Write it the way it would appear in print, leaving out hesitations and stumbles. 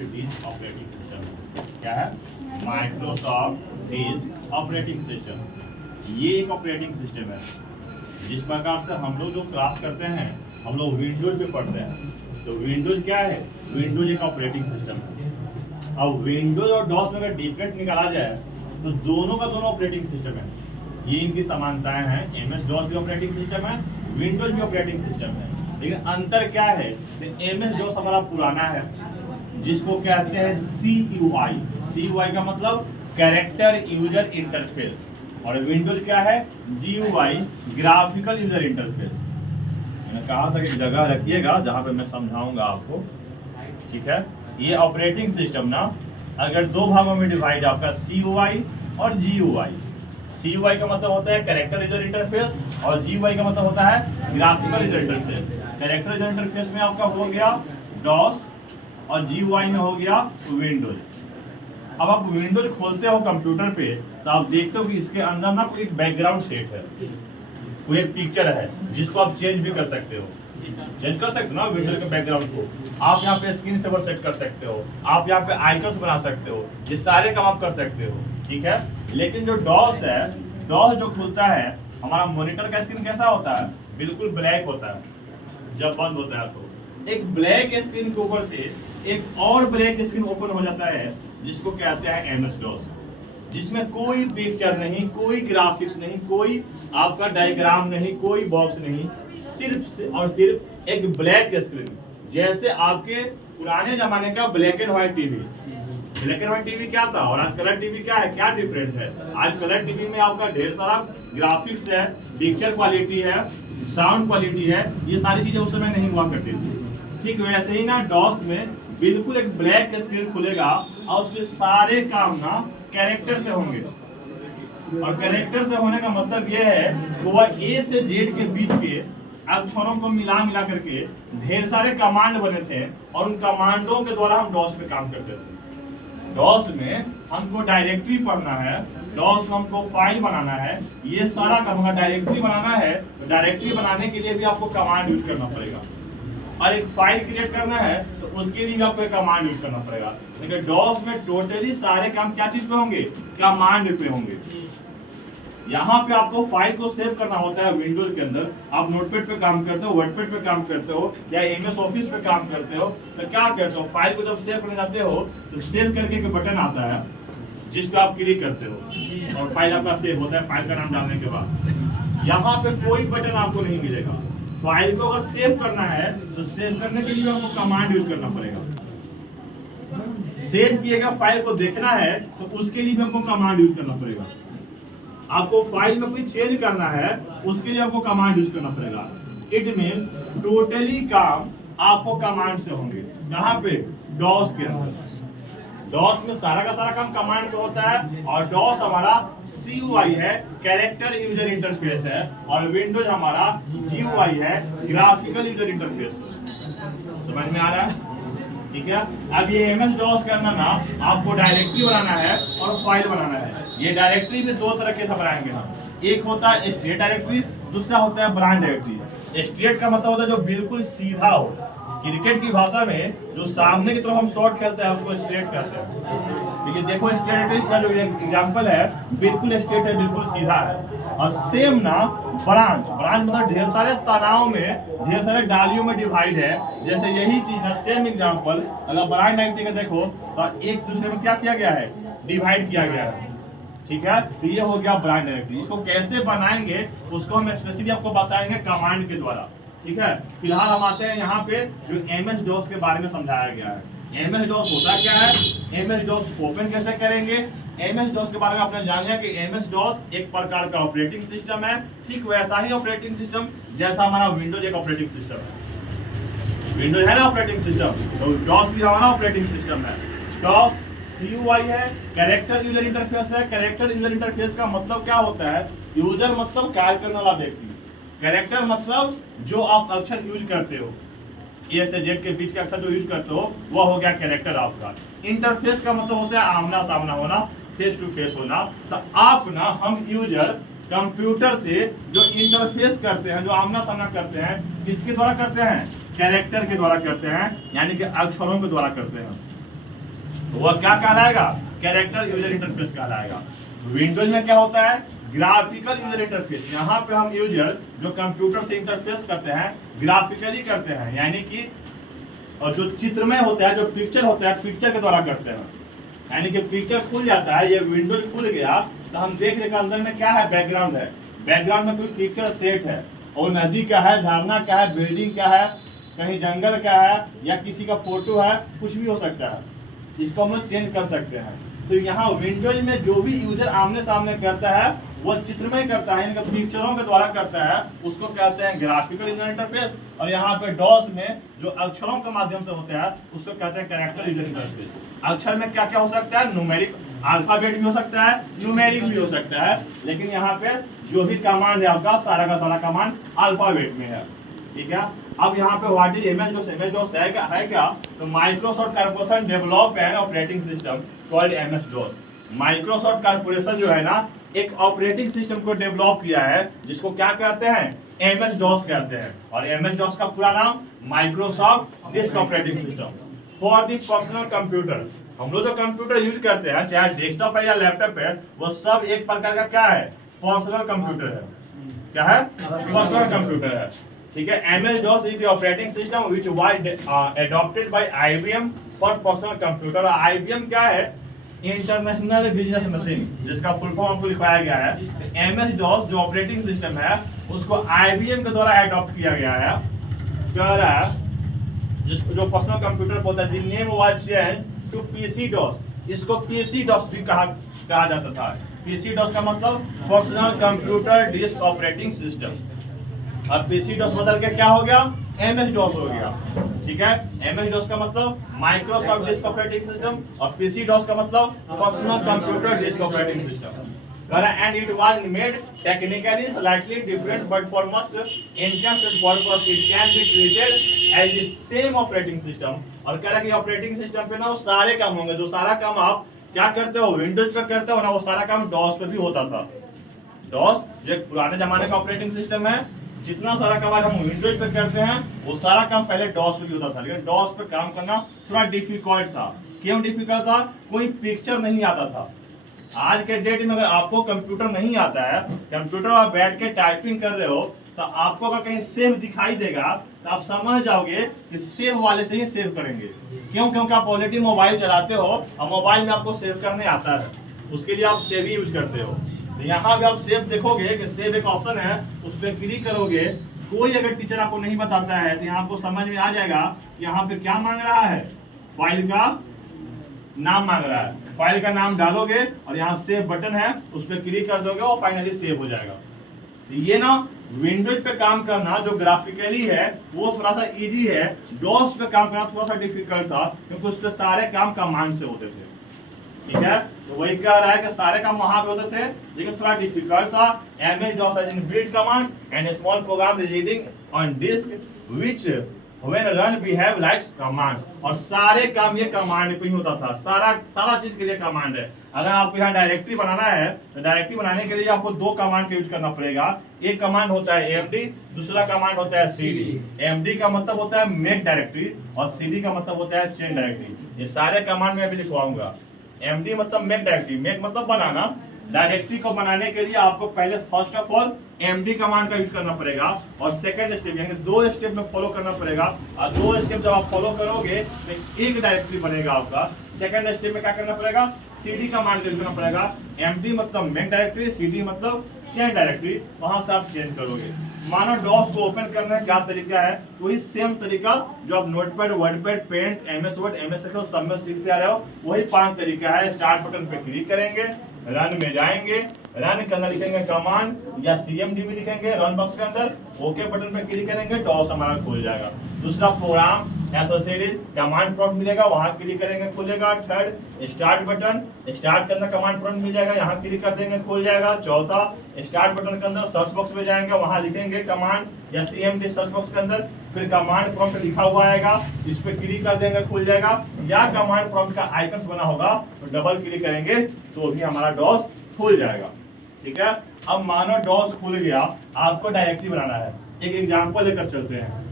Disk operating system क्या है? Microsoft disk operating system. ये एक ऑपरेटिंग सिस्टम है जिस प्रकार से हम लोग जो क्लास करते हैं हम लोग विंडोज पे पढ़ते हैं। तो विंडोज क्या है? विंडोज एक ऑपरेटिंग सिस्टम है। अब विंडोज और डॉस में अगर डिफरेंट निकाला जाए तो दोनों का दोनों ऑपरेटिंग सिस्टम है। ये इनकी समानताएं हैं। MS डॉस भी ऑपरेटिंग सिस्टम है, विंडोज भी ऑपरेटिंग सिस्टम है, लेकिन अंतर क्या है? तो MS डॉस हमारा पुराना है जिसको कहते हैं CUI। CUI का मतलब कैरेक्टर यूजर इंटरफेस, और विंडोज क्या है? GUI, graphical user interface. मैंने कहा था कि जगह रखिएगा जहां पे मैं समझाऊंगा आपको, ठीक है? ये ऑपरेटिंग सिस्टम ना अगर दो भागों में डिवाइड है, आपका CUI और GUI। CUI का मतलब होता है कैरेक्टर यूजर इंटरफेस और GUI का मतलब होता है graphical user interface. Character user interface में आपका हो गया डॉस और GUI में हो गया विंडोज। अब आप विंडोज खोलते हो कंप्यूटर पे तो आप देखते हो कि इसके अंदर ना कोई बैकग्राउंड सेट है, कोई एक पिक्चर है जिसको आप चेंज भी कर सकते हो। चेंज कर सकते हो ना विंडोज के बैकग्राउंड को। आप यहाँ पे स्क्रीन सेवर सेट कर सकते हो, आप यहाँ पे आइकन्स बना सकते हो, ये सारे काम आप कर सकते हो, ठीक है? लेकिन जो डॉस है, डॉस जो खुलता है, हमारा मॉनिटर का स्क्रीन कैसा होता है? बिल्कुल ब्लैक होता है। जब बंद होता है तो एक ब्लैक स्क्रीन के ऊपर से एक और ब्लैक स्क्रीन ओपन हो जाता है जिसको कहते हैं MS डॉस, जिसमें कोई पिक्चर नहीं, कोई ग्राफिक्स नहीं, कोई आपका डायग्राम नहीं, कोई बॉक्स नहीं, सिर्फ और सिर्फ एक ब्लैक स्क्रीन। जैसे आपके पुराने जमाने का black and white TV. Black and white TV क्या था और आज कलर टीवी क्या है? क्या डिफरेंस है? आज कलर टीवी में आपका ढेर सारा ग्राफिक्स है, पिक्चर क्वालिटी है, साउंड क्वालिटी है, ये सारी चीजें उस समय नहीं हुआ करती थी। ठीक वैसे ही ना डॉस में बिल्कुल एक ब्लैक स्क्रीन खुलेगा और उसके सारे काम ना कैरेक्टर से होंगे। और कैरेक्टर से होने का मतलब ये है कि वह A से Z के बीच के अक्षरों को मिला करके ढेर सारे कमांड बने थे और उन कमांडों के द्वारा हम डॉस पे काम करते थे। डॉस में हमको डायरेक्टरी पढ़ना है, डॉस में हमको फाइल बनाना है, ये सारा काम होगा। डायरेक्टरी बनाना है तो डायरेक्टरी बनाने के लिए भी आपको कमांड यूज करना पड़ेगा, और एक फाइल क्रिएट करना है तो उसके लिए भी आपको एक कमांड यूज करना पड़ेगा। लेकिन डॉस में टोटली सारे काम क्या चीज पे होंगे? कमांड पे होंगे। यहाँ पे आपको फाइल को सेव करना होता है विंडोज के अंदर। आप नोटपैड पे काम करते हो, वर्डपैड पे काम करते हो या MS ऑफिस पे काम करते हो, तो क्या करते हो? फाइल को जब सेव करने जाते हो तो सेव करके एक बटन आता है जिस पे आप क्लिक करते हो और फाइल आपका सेव होता है फाइल का नाम डालने के बाद। यहाँ पे कोई बटन आपको नहीं मिलेगा। फाइल को अगर सेव करना है तो सेव करने के लिए आपको कमांड यूज करना पड़ेगा। सेव किए गए फाइल को देखना है तो उसके लिए भी आपको कमांड यूज करना पड़ेगा। आपको फाइल में कोई चेंज करना है उसके लिए आपको कमांड यूज करना पड़ेगा। इट मींस टोटली काम आपको कमांड से होंगे। यहाँ पे डॉस के अंदर, डॉस में सारा का सारा काम कमांड पे होता है, और डॉस हमारा CUI है, कैरेक्टर यूजर इंटरफेस है, और विंडोज हमारा GUI है, ग्राफिकल यूजर इंटरफेस। समझ में आ रहा है? ठीक है? अब ये MS डॉस के अंदर ना आपको डायरेक्टरी बनाना है और फाइल बनाना है। ये डायरेक्टरी भी दो तरह के बनाएंगे हम। एक होता है स्टेट डायरेक्टरी, दूसरा होता है ब्रांच डायरेक्टरी। स्टेट का मतलब होता है जो बिल्कुल सीधा हो। क्रिकेट की भाषा में जो सामने की तरफ हम शॉट खेलते हैं उसको स्ट्रेट कहते हैं। देखिए देखो स्ट्रेट का जो एग्जांपल है बिल्कुल स्ट्रेट है, बिल्कुल सीधा है। और सेम ना ब्रांच, ब्रांच मतलब ढेर सारे तनाव में, ढेर सारे डालियों में डिवाइड है। जैसे यही चीज ना सेम एग्जांपल अगर ब्रांच डायरेक्टरी का देखो तो एक दूसरे में क्या किया गया है? डिवाइड किया गया है। ठीक है? तो ये हो गया ब्रांच डायरेक्टरी। इसको कैसे बनाएंगे उसको हम स्पेशली आपको बताएंगे कमांड के द्वारा। ठीक है? फिलहाल हम आते हैं यहाँ पे जो MS डॉस के बारे में समझाया गया है। MS डॉस होता क्या है, MS डॉस ओपन कैसे करेंगे। MS डॉस के बारे में आपने जान लिया कि MS डॉस एक प्रकार का ऑपरेटिंग सिस्टम है। ठीक वैसा ही ऑपरेटिंग सिस्टम जैसा हमारा विंडोज एक ऑपरेटिंग सिस्टम है। विंडोज है ना ऑपरेटिंग सिस्टम, तो डॉस भी हमारा ऑपरेटिंग सिस्टम है। डॉस CUI है, कैरेक्टर यूजर इंटरफेस है। कैरेक्टर यूजर इंटरफेस का मतलब क्या होता है? यूजर मतलब कार्य करने वाला व्यक्ति, कैरेक्टर मतलब जो आप अक्षर यूज करते हो, A से Z के बीच के अक्षर जो यूज करते हो वो हो गया कैरेक्टर आपका। इंटरफेस का मतलब होता है आमना सामना होना, फेस टू फेस होना। तो आप ना हम यूजर कंप्यूटर से जो इंटरफेस करते हैं, जो आमना सामना करते हैं, किसके द्वारा करते हैं? कैरेक्टर के द्वारा करते हैं, यानी कि अक्षरों के द्वारा करते हैं। तो वह क्या कहलाएगा? कैरेक्टर यूजर इंटरफेस कहलाएगा। विंडोज में क्या होता है? Graphical user interface. यहाँ पे हम यूजर जो कंप्यूटर से इंटरफेस करते हैं ग्राफिकली करते हैं, यानी कि और जो चित्रमय होता है, जो पिक्चर होता है, पिक्चर के द्वारा करते हैं। यानी कि पिक्चर खुल जाता है, ये विंडोज खुल गया तो हम देख रहे अंदर में क्या है, बैकग्राउंड है, बैकग्राउंड में कोई पिक्चर सेट है और नदी क्या है, झरना क्या है, बिल्डिंग क्या है, कहीं जंगल क्या है या किसी का फोटो है, कुछ भी हो सकता है, इसको हम लोग चेंज कर सकते हैं। तो यहाँ विंडोज में जो भी यूजर आमने सामने करता है वो चित्रमय करता है, इनका पिक्चरों के द्वारा करता है, उसको कहते हैं ग्राफिकल यूजर इंटरफेस। और यहाँ पे डॉस में जो अक्षरों के माध्यम से होता है उसको कहते हैं कैरेक्टर यूजर इंटरफेस। अक्षर में क्या क्या हो सकता है? न्यूमेरिक अल्फाबेट भी हो सकता है, न्यूमेरिक भी हो सकता है, लेकिन यहाँ पे जो भी कमांड है आपका सारा का सारा कमांड अल्फाबेट में है। ठीक है, अब यहाँ पे व्हाट इज MS-DOS? MS-DOS है क्या? तो Microsoft corporation develop an operating system called MS-DOS। Microsoft corporation जो है ना एक ऑपरेटिंग सिस्टम को डेवलप किया है जिसको क्या कहते हैं? MS-DOS कहते हैं। और MS-DOS का पूरा नाम Microsoft disk operating system for the personal computer. हम लोग जो कंप्यूटर यूज करते हैं चाहे डेस्कटॉप है या लैपटॉप है, वो सब एक प्रकार का क्या है? पर्सनल कंप्यूटर है। क्या है? पर्सनल कंप्यूटर है। ठीक है, MS-DOS is the operating system which was adopted by IBM for personal computer। IBM क्या है? इंटरनेशनल बिजनेस मशीन, जिसका फुल फॉर्म आपको लिखवाया गया है। MS-DOS जो ऑपरेटिंग सिस्टम है उसको IBM के द्वारा अडॉप्ट किया गया है। कह रहा है जिसको जो पर्सनल कंप्यूटर होता है, the name was changed to PC-DOS। इसको PC-DOS भी कहा जाता था। PC-DOS का मतलब personal computer disk operating system. और PC-DOS बदल के क्या हो गया? MS-DOS हो गया। ठीक है, MS-DOS का मतलब माइक्रोसॉफ्ट डिस्क ऑपरेटिंग सिस्टम और PC-DOS का मतलब personal computer disk operating system. And it was made technically slightly different, but for most intents and purpose it can be treated as the same operating system। और कह रहा कि operating system पे ना वो सारे काम होंगे, जो सारा काम आप क्या करते हो विंडोज पे करते हो ना, वो सारा काम DOS पे भी होता था। DOS जो एक पुराने जमाने का ऑपरेटिंग सिस्टम है, जितना सारा काम आज हम विंडोज पे करते हैं वो सारा काम पहले DOS पे भी होता था। लेकिन DOS पे काम करना थोड़ा डिफिकल्ट था। क्यों डिफिकल्ट था? कोई पिक्चर नहीं आता था। आज के डेट में अगर आपको कंप्यूटर नहीं आता है, कंप्यूटर आप बैठ के टाइपिंग कर रहे हो, तो आपको अगर कहीं सेव दिखाई देगा तो आप समझ जाओगे कि सेव वाले से ही सेव करेंगे। क्यों? क्योंकि आप ऑलरेडी मोबाइल चलाते हो और मोबाइल में आपको सेव करने आता है, उसके लिए आप सेव ही यूज करते हो। तो यहाँ भी आप सेव देखोगे कि सेव एक ऑप्शन है, उस पर क्लिक करोगे। कोई अगर टीचर आपको नहीं बताता है तो यहाँ आपको समझ में आ जाएगा यहाँ पे क्या मांग रहा है, फाइल का नाम मांग रहा है। फाइल का नाम डालोगे और यहाँ सेव बटन है, उस पर क्लिक कर दोगे और फाइनली सेव हो जाएगा। तो ये ना विंडोज पे काम करना जो ग्राफिकली है वो थोड़ा सा इजी है, डॉस पे काम करना थोड़ा सा डिफिकल्ट था, क्योंकि उस पर सारे काम कमांड से होते थे। ठीक है, तो वही कह रहा है कि सारे काम वहां पे होते थे लेकिन थोड़ा डिफिकल्ट था। MS-DOS has inbuilt commands and a small program reading on disk which when run behave like command। और सारे काम ये कमांड पे ही होता था, सारा चीज के लिए कमांड है। अगर आपको यहाँ डायरेक्टरी बनाना है तो डायरेक्टरी बनाने के लिए आपको दो कमांड का यूज करना पड़ेगा। एक कमांड होता है MD, दूसरा कमांड होता है CD। MD का मतलब होता है मेक डायरेक्टरी और CD का मतलब होता है चेंज डायरेक्टरी। ये सारे कमांड मैं अभी लिखवाऊंगा। MD मतलब मेक डायरेक्टरी, मेक मतलब बनाना। डायरेक्टरी को बनाने के लिए आपको पहले first of all MD command का यूज करना पड़ेगा और सेकंड स्टेप यानी दो स्टेप में फॉलो करना पड़ेगा। और दो स्टेप जब आप फॉलो करोगे तो एक डायरेक्टरी बनेगा आपका। सेकंड स्टेप में क्या करना पड़ेगा? CD कमांड का यूज करना पड़ेगा। MD मतलब मेक डायरेक्टरी, CD मतलब चेंज डायरेक्टरी, वहां से आप चेंज करोगे। मानो डॉस को ओपन करने का क्या तरीका है, वही सेम तरीका जो आप notepad, wordpad, paint, MS word, MS excel सब में सीखते आ रहे हो, वही 5 तरीका है। स्टार्ट बटन पे क्लिक करेंगे, रन में जाएंगे, रन के अंदर लिखेंगे कमांड या CMD भी लिखेंगे रन बॉक्स के अंदर, ओके बटन पे क्लिक करेंगे, डॉस हमारा खुल जाएगा। दूसरा प्रोग्राम एसोसिएटेड कमांड प्रॉम्प्ट मिलेगा, वहां क्लिक करेंगे खुलेगा। थर्ड स्टार्ट बटन, स्टार्ट के अंदर कमांड प्रॉम्प्ट मिल जाएगा, यहाँ क्लिक कर देंगे खुल जाएगा। चौथा स्टार्ट बटन के अंदर सर्च बॉक्स में जाएंगे, वहां लिखेंगे कमांड या CMD सर्च बॉक्स के अंदर, फिर कमांड प्रॉम्प्ट लिखा हुआ आएगा, इस पे क्लिक कर देंगे खुल जाएगा। या कमांड प्रॉम्प्ट का आइकन बना होगा तो डबल क्लिक करेंगे तो भी हमारा डॉस खुल जाएगा। ठीक है, अब मानो डॉस खुल गया, आपको डायरेक्टरी बनाना है। एक एग्जांपल लेकर चलते हैं।